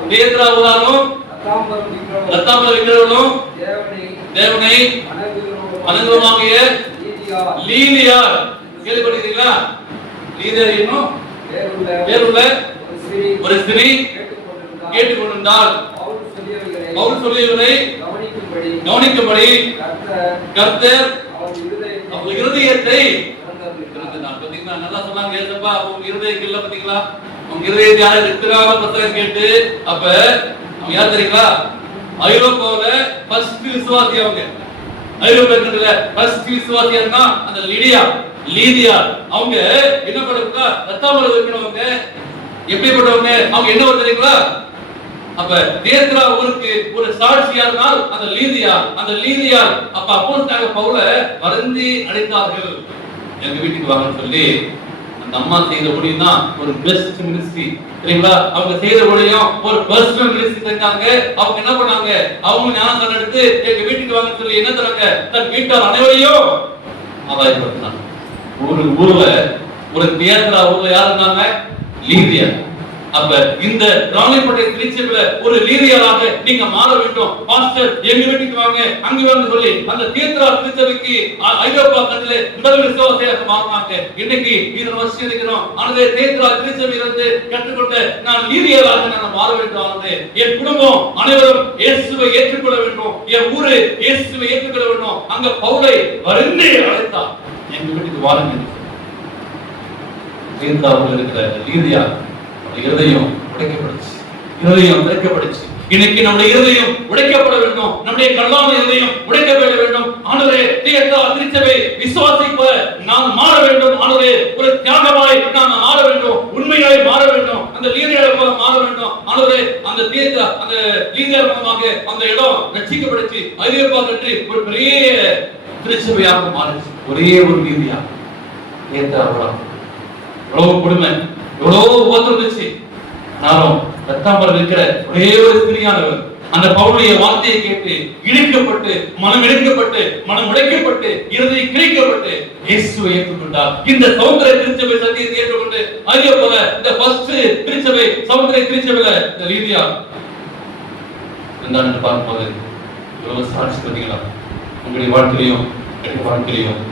தியத்திராவுதாரும் ரத்தாம்பரம் விக்கிரகங்களும் தேவனை வணங்குவாங்கிய லீதியார் கேள்விப்பட்டிருக்கீங்களா? லீதியார் என்னும் பேருள்ள ஒரு ஸ்திரீ கேட்டுக்கொண்டிருந்தால் பவுல் சொல்லியவரை கவனிக்கும்படி கர்த்தர் அவள் இருதயத்தை நல்லா சொன்னாங்க. ஏசப்பா உங்க இருதயம் இல்ல பாத்தீங்களா? உங்க இருதயத்தை யாரும் இருக்கிறாங்க புத்தகம் கேட்டு அப்ப அவங்க யார் தெரியுங்களா? ஐரோப்பாவுல ஃபர்ஸ்ட் விசுவாசி. அவங்க ஐரோப்பியத்துல ஃபர்ஸ்ட் விசுவாசியாருன்னா அந்த லீதியா. அவங்க என்ன பண்ணுவாங்க? ரத்தாம்பரம் வைக்கணுங்க. எப்படிப்பட்டவங்க? அவங்க என்ன தெரியுங்களா? அப்ப தியத்திரா ஊருக்கு ஒரு சாட்சியானால் அந்த லீதியா அப்ப அப்போஸ்தலனாகிய பவுலை வருந்தி அழைத்தார்கள். எங்க வீட்டுக்கு வாங்கன்னு சொல்லி அந்த அம்மா செய்த ஊழியம் தான் ஒரு பெஸ்ட் மினிஸ்ட்ரி சரிங்களா? அவங்க செய்த ஊழியம் ஒரு பர்சனல் மினிஸ்ட்ரி செஞ்சாங்க. அவங்க என்ன பண்ணாங்க? அவங்க ஞானஸ்நானம் எடுத்து எங்க வீட்டுக்கு வாங்கன்னு சொல்லி என்ன தராங்க? தன் வீட்டார் அனைவரையும் ஆதாயப்படுத்தினாங்க. ஒரு ஊர்ல ஒரு தியேட்டரா ஊர்ல யார் இருந்தாங்க? லீதியா. அப்ப இந்த ராணிப்பேட்டை திருச்சபையில ஒரு லீதியராக நீங்க மாற வேண்டும். பாஸ்டர் எங்க வீட்டுக்கு வாங்க அங்க வந்து சொல்லி அந்த தியேட்டரா திருச்சபைக்கு ஐரோப்பா கண்டிலே முதல் விசுவாசியாக மாறினாங்க. இன்னைக்கு இது வருஷம் இருக்கிறோம். ஆனதே தியேட்டரா திருச்சபையிலிருந்து கற்றுக்கொண்ட நான் லீதியராக நான் மாற வேண்டும். ஆனதே என் குடும்பம் அனைவரும் இயேசுவை ஏற்றுக்கொள்ள வேண்டும். என் ஊரு இயேசுவை ஏற்றுக்கொள்ள வேண்டும். அங்க பவுலை வருந்தி அழைத்தார். எங்க வீட்டுக்கு வாருங்க. தியேட்டராவில் இருக்கிற லீதியா இருதயம் உடைக்கப்படுச்சு. இருதயம் திறக்கப்படுச்சு. இன்னைக்கு நம்முடைய இருதயம் உடைக்கப்பட வேண்டும். நம்முடைய கல்லான இருதயம் உடைக்கப்பட வேண்டும். ஆண்டவரே தியேட்டரா திருச்சபை விசுவாசிக்க நான் மாற வேண்டும். ஆண்டவரே ஒரு தியாகமாய் நான் மாற வேண்டும். உண்மையாய் மாற வேண்டும். அந்த லீதியாரை போல மாற வேண்டும். ஆண்டவரே அந்த தியேட்டரா அந்த லீதியார் மூலமாக அந்த இடம் ரட்சிக்கப்படுச்சு. ஐரோப்பா கண்ட்ரி ஒரு பெரிய திருச்சபையாக மாறிச்சு. ஒரே ஒரு லீதியா தியேட்டரா. எவ்வளவு கொடுமை, எவ்வளவு உபத்திரந்துச்சு. நானும் ரத்தாம்பரம் இருக்கிற ஒரே ஒரு ஸ்திரியானவர் அந்த பவுலுடைய வார்த்தையை கேட்டு இழுக்கப்பட்டு மனம் இழுக்கப்பட்டு மனம் உடைக்கப்பட்டு இருதயம் கிழிக்கப்பட்டு இயேசுவை ஏற்றுக்கொண்டார். இந்த சமுத்திர திருச்சபை சத்தியத்தை ஏற்றுக்கொண்டு அதே போல இந்த ஃபர்ஸ்ட் திருச்சபை சமுத்திர திருச்சபையில இந்த லீதியா இருந்தான்னு பார்க்கும்போது எவ்வளவு சாட்சி பார்த்தீங்களா? உங்களுடைய வாழ்க்கையிலையும் என்னுடைய வாழ்க்கையிலையும்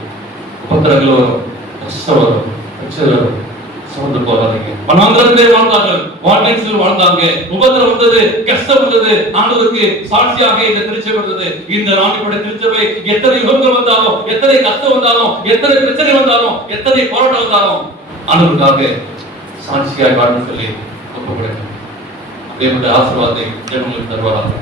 உபத்திரங்கள் வரும், கஷ்டம் வரும், பிரச்சனை வரும். சோர்ந்து போறாதீங்க. பன்னாயிரம் பேர் வாழ்ந்தார்கள், வார்னிங்ஸில் வாழ்ந்தாங்க. உபத்திரம் வந்தது, கஷ்டம் வந்தது. ஆண்டவருக்கு சாட்சியாக இந்த திருச்சபை வந்தது. இந்த ராணிப்பேட்டை திருச்சபை எத்தனை யுகங்கள் வந்தாலும், எத்தனை கஷ்டம் வந்தாலும், எத்தனை பிரச்சனை வந்தாலும், எத்தனை போராட்டம் வந்தாலும் ஆண்டவருக்காக சாட்சியாக வாழ சொல்லி ஒப்புக்கொடுங்க. அதே போன்ற ஆசீர்வாதத்தை உங்களுக்கு தருவாராக.